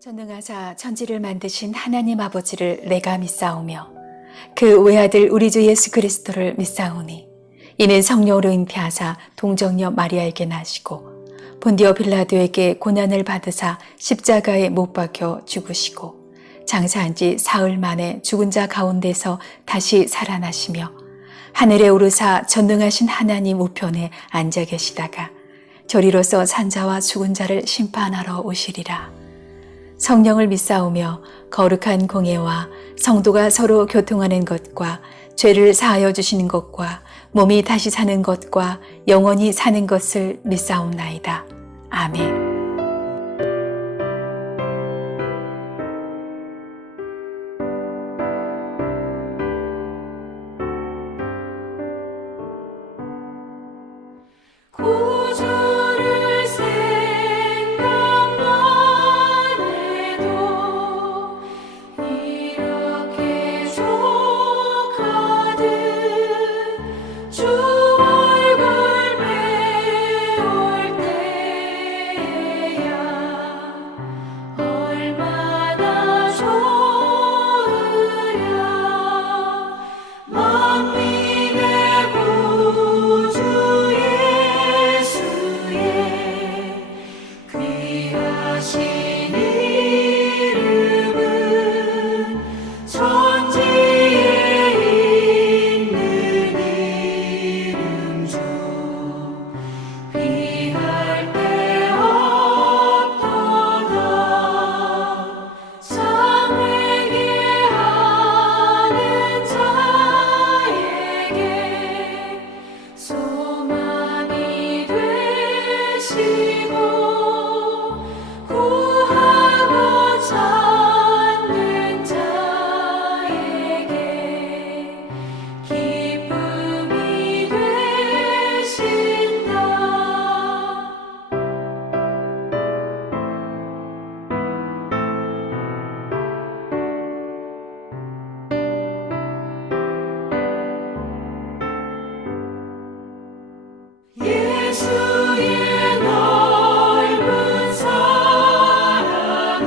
전능하사 천지를 만드신 하나님 아버지를 내가 믿사오며 그 외아들 우리 주 예수 그리스도를 믿사오니 이는 성령으로 잉태하사 동정녀 마리아에게 나시고 본디오 빌라도에게 고난을 받으사 십자가에 못 박혀 죽으시고 장사한 지 사흘 만에 죽은 자 가운데서 다시 살아나시며 하늘에 오르사 전능하신 하나님 우편에 앉아 계시다가 저리로서 산자와 죽은 자를 심판하러 오시리라. 성령을 믿사오며 거룩한 공예와 성도가 서로 교통하는 것과 죄를 사하여 주시는 것과 몸이 다시 사는 것과 영원히 사는 것을 믿사옵나이다. 아멘. 구주를 생각만 해도 이렇게 족하듯 주 얼굴 배울 때야 얼마나 좋으랴. 만민의 구주 귀하신 이름은 천지에 있는 이름 중 비할 데 없도다. 참 회개하는 자에게 소망이 되시고 구하고 찾는 자에게 기쁨이 되신다. 예수의 넓은 사랑을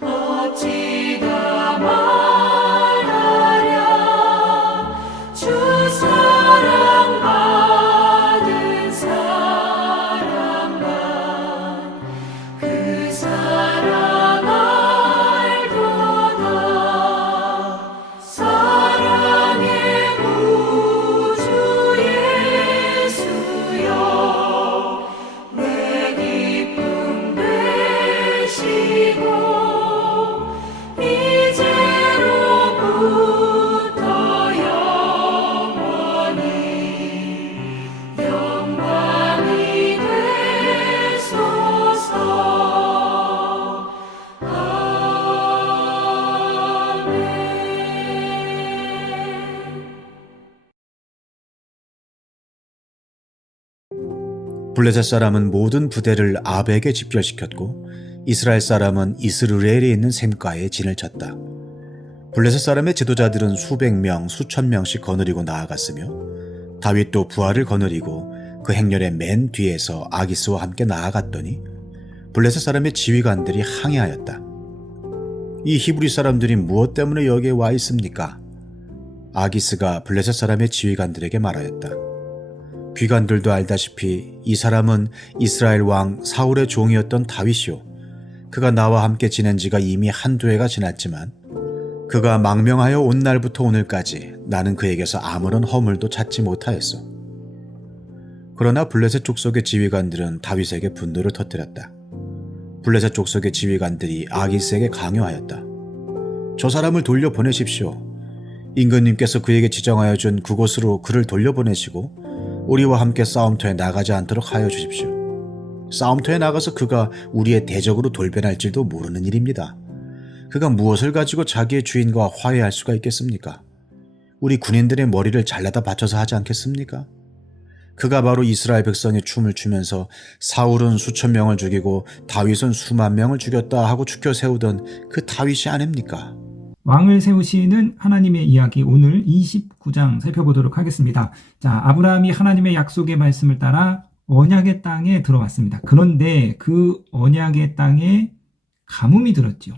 어찌다 말하랴. 주 사랑 받은 사람만 그 사랑 알도다. 사랑의 구주 예수여 내 기쁨 되시고 이제로부터 영원히 영광이 되소서. 블레셋 사람은 모든 부대를 아벡에 집결시켰고 이스라엘 사람은 이스르엘에 있는 샘가에 진을 쳤다. 블레셋 사람의 지도자들은 수백 명, 수천 명씩 거느리고 나아갔으며 다윗도 부하를 거느리고 그 행렬의 맨 뒤에서 아기스와 함께 나아갔더니 블레셋 사람의 지휘관들이 항의하였다. 이 히브리 사람들이 무엇 때문에 여기에 와 있습니까? 아기스가 블레셋 사람의 지휘관들에게 말하였다. 귀관들도 알다시피 이 사람은 이스라엘 왕 사울의 종이었던 다윗이요. 그가 나와 함께 지낸 지가 이미 한두 해가 지났지만 그가 망명하여 온 날부터 오늘까지 나는 그에게서 아무런 허물도 찾지 못하였어. 그러나 블레셋 족속의 지휘관들은 다윗에게 분노를 터뜨렸다. 블레셋 족속의 지휘관들이 아기스에게 강요하였다. 저 사람을 돌려보내십시오. 임금님께서 그에게 지정하여 준 그곳으로 그를 돌려보내시고 우리와 함께 싸움터에 나가지 않도록 하여 주십시오. 싸움터에 나가서 그가 우리의 대적으로 돌변할지도 모르는 일입니다. 그가 무엇을 가지고 자기의 주인과 화해할 수가 있겠습니까? 우리 군인들의 머리를 잘라다 바쳐서 하지 않겠습니까? 그가 바로 이스라엘 백성의 춤을 추면서 사울은 수천 명을 죽이고 다윗은 수만 명을 죽였다 하고 추켜 세우던 그 다윗이 아닙니까? 왕을 세우시는 하나님의 이야기 오늘 29장 살펴보도록 하겠습니다. 자, 아브라함이 하나님의 약속의 말씀을 따라 언약의 땅에 들어왔습니다. 그런데 그 언약의 땅에 가뭄이 들었죠.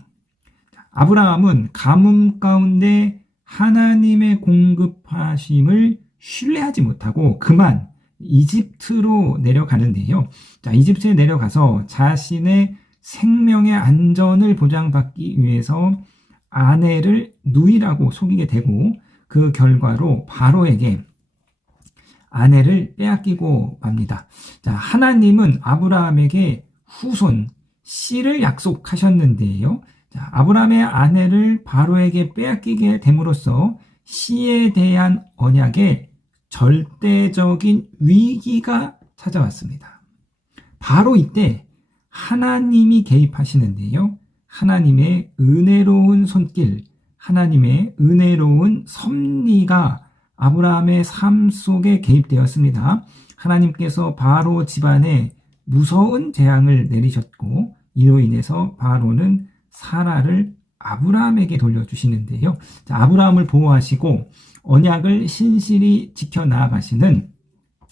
아브라함은 가뭄 가운데 하나님의 공급하심을 신뢰하지 못하고 그만 이집트로 내려가는데요. 자, 이집트에 내려가서 자신의 생명의 안전을 보장받기 위해서 아내를 누이라고 속이게 되고 그 결과로 바로에게 아내를 빼앗기고 맙니다. 자, 하나님은 아브라함에게 후손 씨를 약속하셨는데요. 자, 아브라함의 아내를 바로에게 빼앗기게 됨으로써 씨에 대한 언약에 절대적인 위기가 찾아왔습니다. 바로 이때 하나님이 개입하시는데요. 하나님의 은혜로운 손길, 하나님의 은혜로운 섭리가 아브라함의 삶 속에 개입되었습니다. 하나님께서 바로 집안에 무서운 재앙을 내리셨고 이로 인해서 바로는 사라를 아브라함에게 돌려주시는데요. 자, 아브라함을 보호하시고 언약을 신실히 지켜나가시는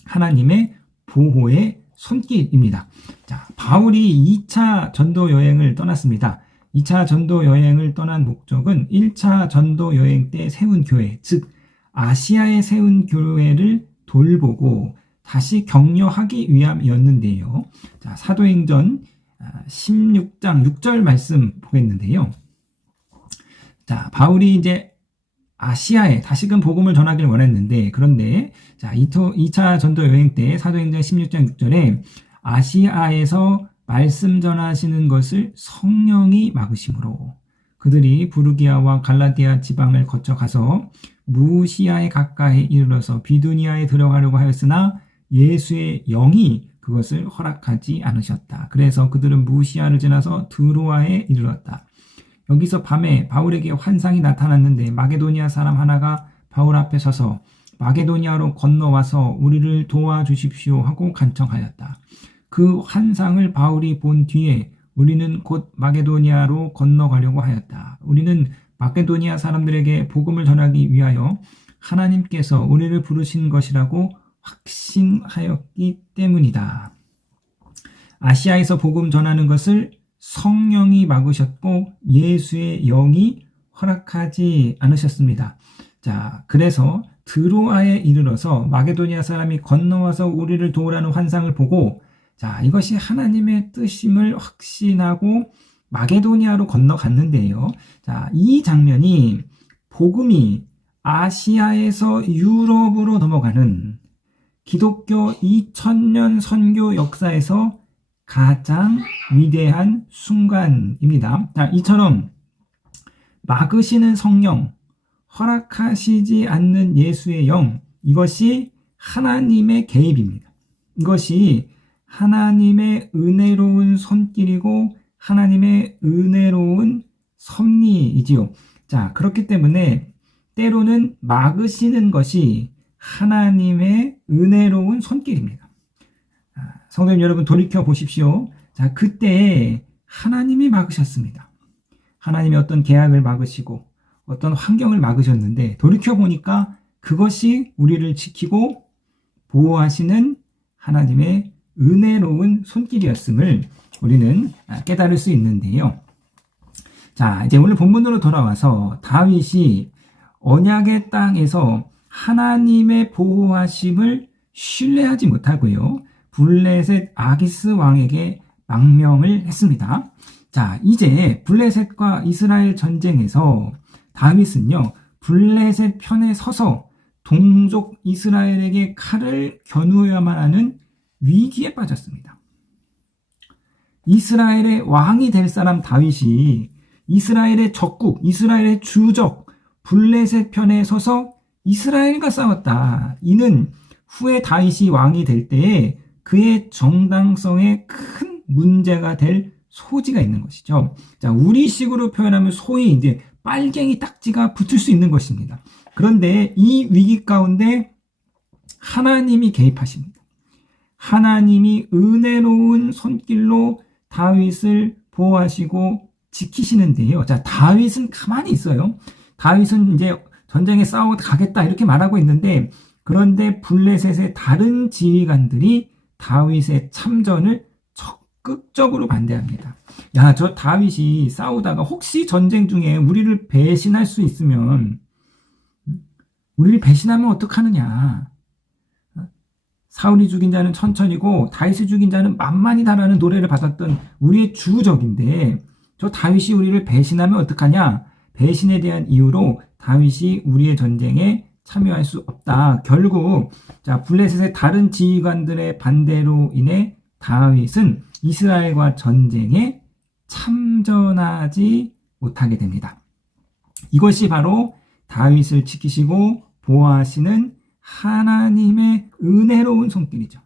하나님의 보호의 손길입니다. 자, 바울이 2차 전도 여행을 떠났습니다. 2차 전도 여행을 떠난 목적은 1차 전도 여행 때 세운 교회, 즉 아시아에 세운 교회를 돌보고 다시 격려하기 위함이었는데요. 자, 사도행전 16장 6절 말씀 보겠는데요. 자, 바울이 이제 아시아에 다시금 복음을 전하길 원했는데 그런데 자, 2차 전도 여행 때 사도행전 16장 6절에 아시아에서 말씀 전하시는 것을 성령이 막으심으로 그들이 부르기아와 갈라디아 지방을 거쳐 가서 무시아에 가까이 이르러서 비두니아에 들어가려고 하였으나 예수의 영이 그것을 허락하지 않으셨다. 그래서 그들은 무시아를 지나서 드로아에 이르렀다. 여기서 밤에 바울에게 환상이 나타났는데 마게도니아 사람 하나가 바울 앞에 서서 마게도니아로 건너와서 우리를 도와주십시오 하고 간청하였다. 그 환상을 바울이 본 뒤에 우리는 곧 마게도니아로 건너가려고 하였다. 우리는 마게도니아 사람들에게 복음을 전하기 위하여 하나님께서 우리를 부르신 것이라고 확신하였기 때문이다. 아시아에서 복음 전하는 것을 성령이 막으셨고 예수의 영이 허락하지 않으셨습니다. 자, 그래서 드로아에 이르러서 마게도니아 사람이 건너와서 우리를 도우라는 환상을 보고 자, 이것이 하나님의 뜻임을 확신하고 마게도니아로 건너갔는데요. 자, 이 장면이 복음이 아시아에서 유럽으로 넘어가는 기독교 2000년 선교 역사에서 가장 위대한 순간입니다. 자, 이처럼 막으시는 성령, 허락하시지 않는 예수의 영, 이것이 하나님의 개입입니다. 이것이 하나님의 은혜로운 손길이고 하나님의 은혜로운 섭리이지요. 자, 그렇기 때문에 때로는 막으시는 것이 하나님의 은혜로운 손길입니다. 성도님 여러분 돌이켜 보십시오. 자, 그때 하나님이 막으셨습니다. 하나님이 어떤 계약을 막으시고 어떤 환경을 막으셨는데 돌이켜 보니까 그것이 우리를 지키고 보호하시는 하나님의 은혜로운 손길이었음을 우리는 깨달을 수 있는데요. 자, 이제 오늘 본문으로 돌아와서 다윗이 언약의 땅에서 하나님의 보호하심을 신뢰하지 못하고요. 블레셋 아기스 왕에게 망명을 했습니다. 자, 이제 블레셋과 이스라엘 전쟁에서 다윗은요, 블레셋 편에 서서 동족 이스라엘에게 칼을 겨누어야만 하는 위기에 빠졌습니다. 이스라엘의 왕이 될 사람 다윗이 이스라엘의 적국, 이스라엘의 주적, 블레셋 편에 서서 이스라엘과 싸웠다. 이는 후에 다윗이 왕이 될 때에 그의 정당성에 큰 문제가 될 소지가 있는 것이죠. 자, 우리식으로 표현하면 소위 이제 빨갱이 딱지가 붙을 수 있는 것입니다. 그런데 이 위기 가운데 하나님이 개입하십니다. 하나님이 은혜로운 손길로 다윗을 보호하시고 지키시는데요. 자, 다윗은 가만히 있어요. 다윗은 이제 전쟁에 싸우고 가겠다 이렇게 말하고 있는데 그런데 블레셋의 다른 지휘관들이 다윗의 참전을 적극적으로 반대합니다. 야, 저 다윗이 싸우다가 혹시 전쟁 중에 우리를 배신할 수 있으면, 우리를 배신하면 어떡하느냐. 사울이 죽인 자는 천천히고 다윗이 죽인 자는 만만이다라는 노래를 받았던 우리의 주적인데, 저 다윗이 우리를 배신하면 어떡하냐. 배신에 대한 이유로 다윗이 우리의 전쟁에 참여할 수 없다. 결국 자, 블레셋의 다른 지휘관들의 반대로 인해 다윗은 이스라엘과 전쟁에 참전하지 못하게 됩니다. 이것이 바로 다윗을 지키시고 보호하시는 하나님의 은혜로운 손길이죠.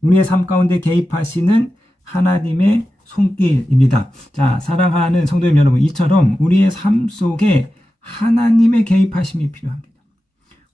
우리의 삶 가운데 개입하시는 하나님의 손길입니다. 자, 사랑하는 성도님 여러분, 이처럼 우리의 삶 속에 하나님의 개입하심이 필요합니다.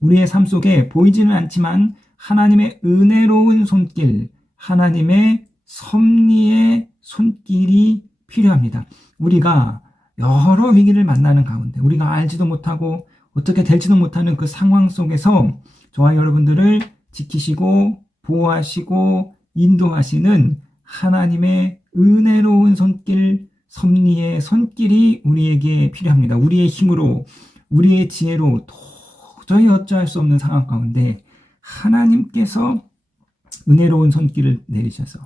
우리의 삶 속에 보이지는 않지만 하나님의 은혜로운 손길, 하나님의 섭리의 손길이 필요합니다. 우리가 여러 위기를 만나는 가운데 우리가 알지도 못하고 어떻게 될지도 못하는 그 상황 속에서 저와 여러분들을 지키시고 보호하시고 인도하시는 하나님의 은혜로운 손길, 섭리의 손길이 우리에게 필요합니다. 우리의 힘으로, 우리의 지혜로 도저히 어찌할 수 없는 상황 가운데 하나님께서 은혜로운 손길을 내리셔서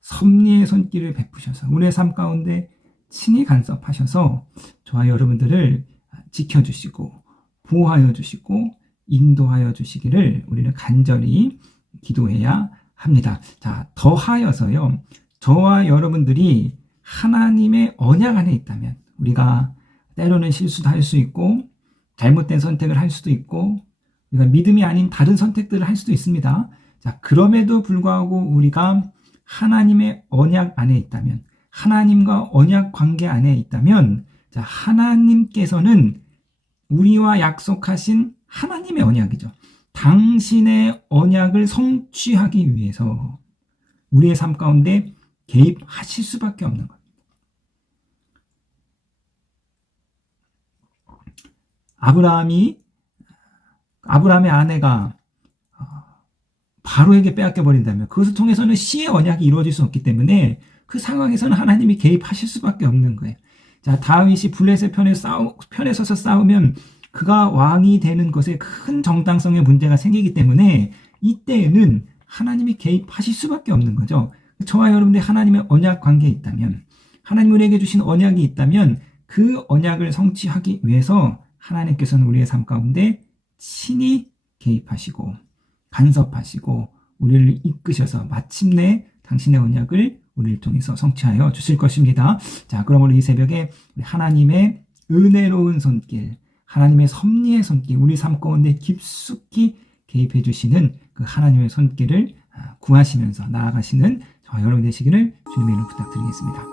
섭리의 손길을 베푸셔서 우리의 삶 가운데 친히 간섭하셔서 저와 여러분들을 지켜주시고 보호하여 주시고 인도하여 주시기를 우리는 간절히 기도해야 합니다. 자, 더하여서요, 저와 여러분들이 하나님의 언약 안에 있다면, 우리가 때로는 실수도 할 수 있고 잘못된 선택을 할 수도 있고 우리가 믿음이 아닌 다른 선택들을 할 수도 있습니다. 자, 그럼에도 불구하고 우리가 하나님의 언약 안에 있다면, 하나님과 언약 관계 안에 있다면, 자, 하나님께서는 우리와 약속하신 하나님의 언약이죠. 당신의 언약을 성취하기 위해서 우리의 삶 가운데 개입하실 수밖에 없는 것. 아브라함의 아내가 바로에게 빼앗겨 버린다면 그것을 통해서는 씨의 언약이 이루어질 수 없기 때문에 그 상황에서는 하나님이 개입하실 수밖에 없는 거예요. 자, 다윗이 블레셋 편에 서서 싸우면 그가 왕이 되는 것에 큰 정당성의 문제가 생기기 때문에 이때에는 하나님이 개입하실 수밖에 없는 거죠. 저와 여러분들이 하나님의 언약 관계에 있다면, 하나님 우리에게 주신 언약이 있다면 그 언약을 성취하기 위해서 하나님께서는 우리의 삶 가운데 친히 개입하시고 간섭하시고 우리를 이끄셔서 마침내 당신의 언약을 우리를 통해서 성취하여 주실 것입니다. 자, 그러므로 이 새벽에 하나님의 은혜로운 손길, 하나님의 섭리의 손길, 우리 삶 가운데 깊숙이 개입해 주시는 그 하나님의 손길을 구하시면서 나아가시는 저와 여러분 되시기를 주님의 이름으로 부탁드리겠습니다.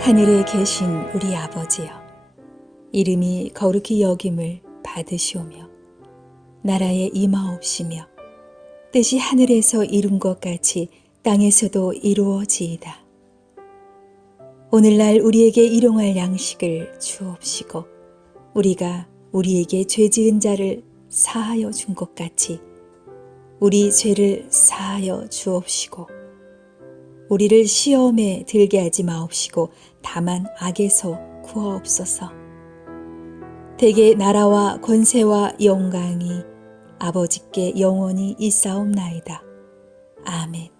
하늘에 계신 우리 아버지여, 이름이 거룩히 여김을 받으시오며 나라에 임하옵시며 뜻이 하늘에서 이룬 것 같이 땅에서도 이루어지이다. 오늘날 우리에게 일용할 양식을 주옵시고 우리가 우리에게 죄 지은 자를 사하여 준 것 같이 우리 죄를 사하여 주옵시고 우리를 시험에 들게 하지 마옵시고 다만 악에서 구하옵소서. 대개 나라와 권세와 영광이 아버지께 영원히 있사옵나이다. 아멘.